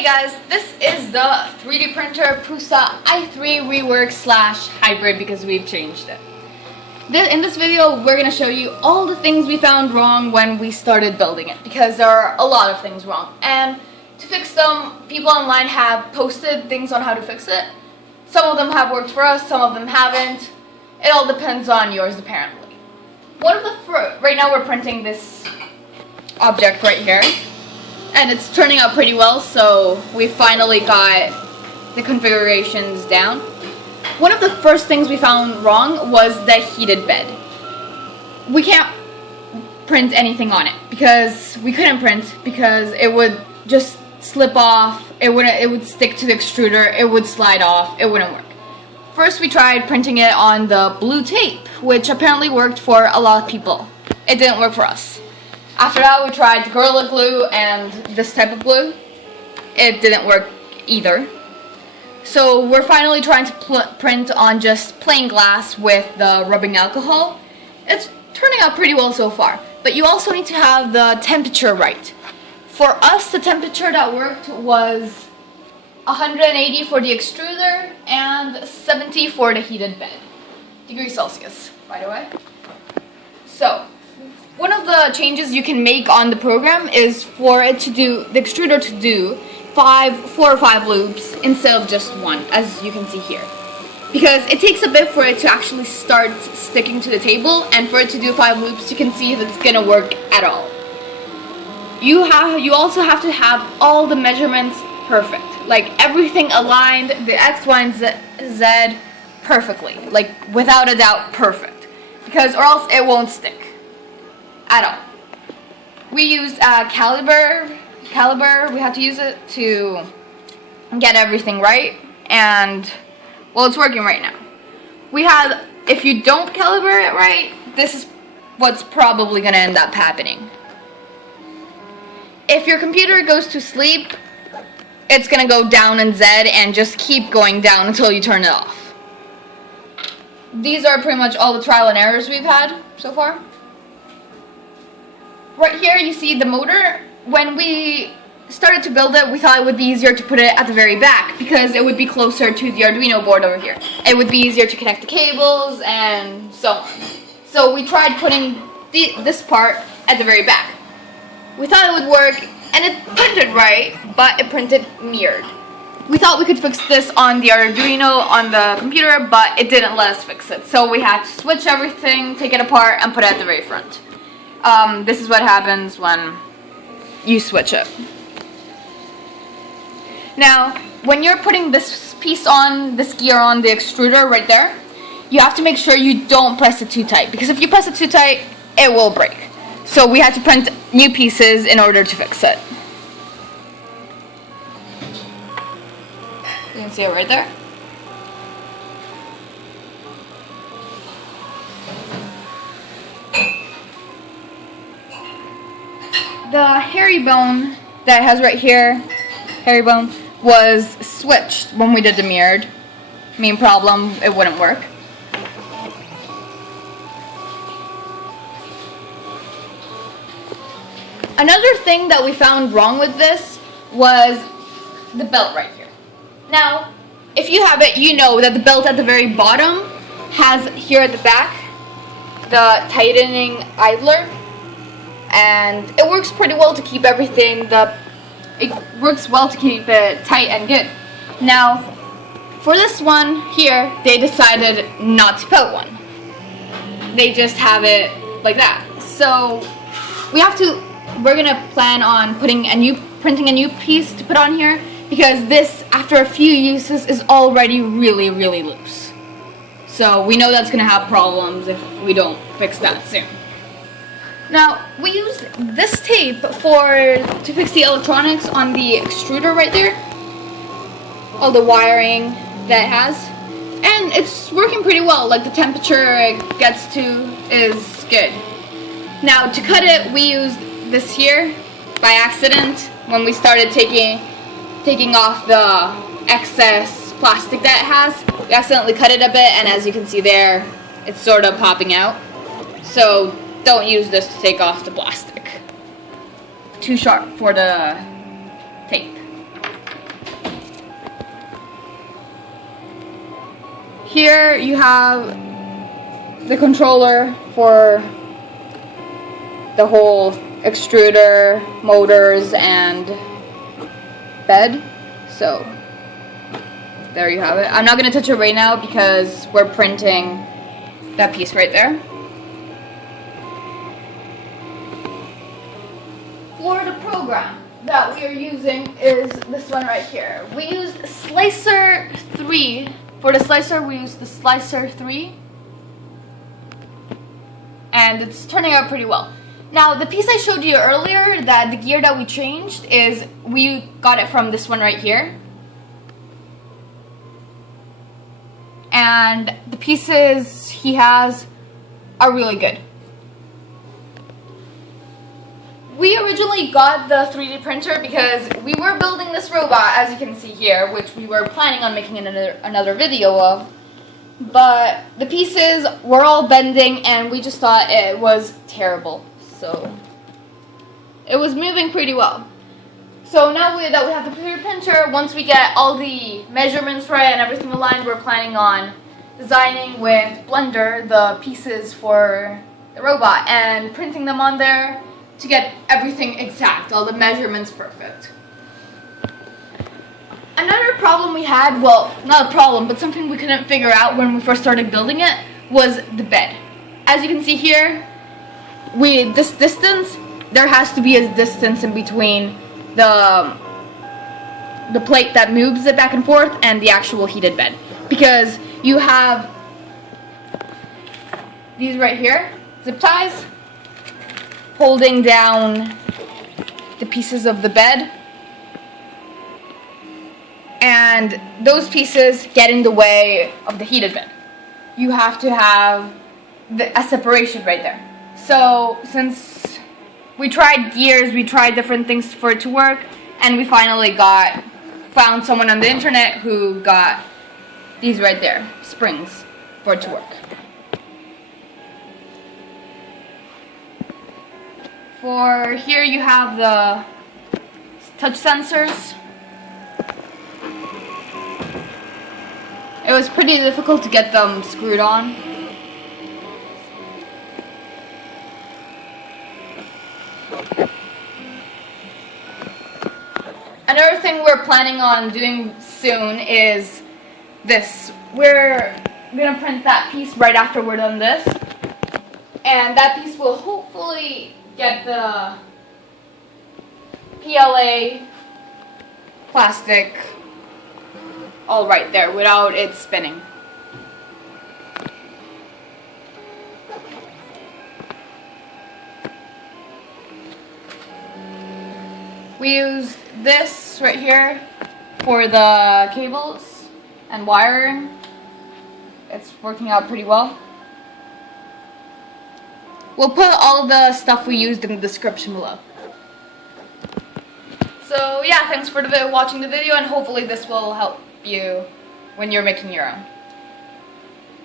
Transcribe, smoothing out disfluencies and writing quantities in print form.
Hey guys, this is the 3D Printer Prusa i3 Rework / Hybrid because we've changed it. In this video, we're going to show you all the things we found wrong when we started building it because there are a lot of things wrong. And to fix them, people online have posted things on how to fix it. Some of them have worked for us, some of them haven't. It all depends on yours apparently. Right now we're printing this object right here. And it's turning out pretty well, so we finally got the configurations down. One of the first things we found wrong was the heated bed. We can't print anything on it because we couldn't print because it would just slip off, it would stick to the extruder, it would slide off, it wouldn't work. First we tried printing it on the blue tape, which apparently worked for a lot of people. It didn't work for us. After that, we tried Gorilla Glue and this type of glue. It didn't work either. So we're finally trying to print on just plain glass with the rubbing alcohol. It's turning out pretty well so far. But you also need to have the temperature right. For us, the temperature that worked was 180 for the extruder and 70 for the heated bed. Degrees Celsius, by the way. So, one of the changes you can make on the program is for it to do, the extruder to do 4 or 5 loops instead of just one, as you can see here. Because it takes a bit for it to actually start sticking to the table, and for it to do 5 loops, you can see if it's gonna work at all. You also have to have all the measurements perfect, like everything aligned, the X, Y, and Z perfectly, like without a doubt perfect, because or else it won't stick. At all. We used a caliber. We had to use it to get everything right, and well, it's working right now. If you don't calibrate it right, this is what's probably gonna end up happening. If your computer goes to sleep, it's gonna go down in Z and just keep going down until you turn it off. These are pretty much all the trial and errors we've had so far. Right here you see the motor. When we started to build it, we thought it would be easier to put it at the very back because it would be closer to the Arduino board over here. It would be easier to connect the cables and so on. So we tried putting this part at the very back. We thought it would work and it printed right, but it printed mirrored. We thought we could fix this on the Arduino on the computer, but it didn't let us fix it. So we had to switch everything, take it apart, and put it at the very front. This is what happens when you switch it. Now, when you're putting this piece on, this gear on the extruder right there, you have to make sure you don't press it too tight, because if you press it too tight, it will break. So we had to print new pieces in order to fix it. You can see it right there. The herringbone that it has right here, herringbone, was switched when we did the mirrored. Main problem, it wouldn't work. Another thing that we found wrong with this was the belt right here. Now, if you have it, you know that the belt at the very bottom has here at the back the tightening idler. And it works pretty well to keep everything, it works well to keep it tight and good. Now, for this one here, they decided not to put one. They just have it like that. So, we're gonna plan on printing a new piece to put on here, because this, after a few uses, is already really, really loose. So, we know that's gonna have problems if we don't fix that soon. Now, we used this tape to fix the electronics on the extruder right there. All the wiring that it has. And it's working pretty well, like the temperature it gets to is good. Now, to cut it, we used this here by accident when we started taking off the excess plastic that it has. We accidentally cut it a bit, and as you can see there, it's sort of popping out. So, don't use this to take off the plastic. Too sharp for the tape. here you have the controller for the whole extruder, motors, and bed. So there you have it. I'm not going to touch it right now because we're printing that piece right there. For the program that we are using is this one right here. We used Slicer 3. For the slicer, we used the Slicer 3. And it's turning out pretty well. Now, the piece I showed you earlier, that the gear that we changed, is we got it from this one right here. And the pieces he has are really good. We originally got the 3D printer because we were building this robot, as you can see here, which we were planning on making another video of. But the pieces were all bending and we just thought it was terrible. So it was moving pretty well. So now that we have the 3D printer, once we get all the measurements right and everything aligned, we're planning on designing with Blender the pieces for the robot and printing them on there to get everything exact, all the measurements perfect. Another problem we had, well, not a problem, but something we couldn't figure out when we first started building it, was the bed. As you can see here, this distance, there has to be a distance in between the plate that moves it back and forth and the actual heated bed. Because you have these right here, zip ties, holding down the pieces of the bed. And those pieces get in the way of the heated bed. You have to have a separation right there. So since we tried gears, we tried different things for it to work, and we finally found someone on the internet who got these right there, springs, for it to work. For here you have the touch sensors. It was pretty difficult to get them screwed on. Another thing we're planning on doing soon is this. We're gonna print that piece right after we're done this. And that piece will hopefully get the PLA plastic all right there without it spinning. We used this right here for the cables and wiring. It's working out pretty well. We'll put all the stuff we used in the description below. So yeah, thanks for watching the video, and hopefully this will help you when you're making your own.